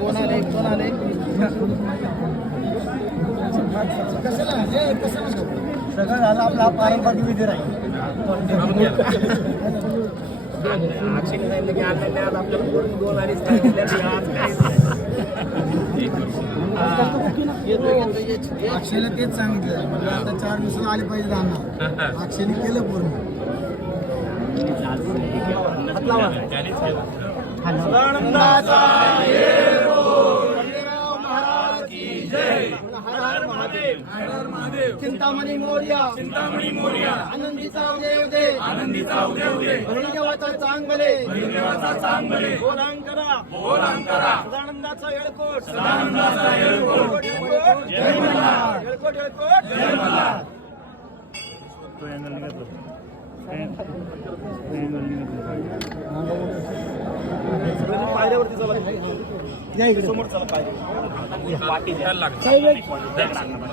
कोण आले सगळं झालं आपला पारंपरिक विधी राहील. अक्षयने सांगितलं की अण्णांनी आज आपल्याला दोन अडीच अक्षयला तेच सांगितलं म्हणजे आता 4 दिवसात आले पाहिजे राहणार. अक्षयने केलं पूर्ण. चिंतामणी मोर्या आनंदीचा उदय भैरवाचा चांगले बोलांकरा सदानंदाचा येळकोट येळकोट जय मल्हार. पायऱ्यावरती चला समोर चला पायरी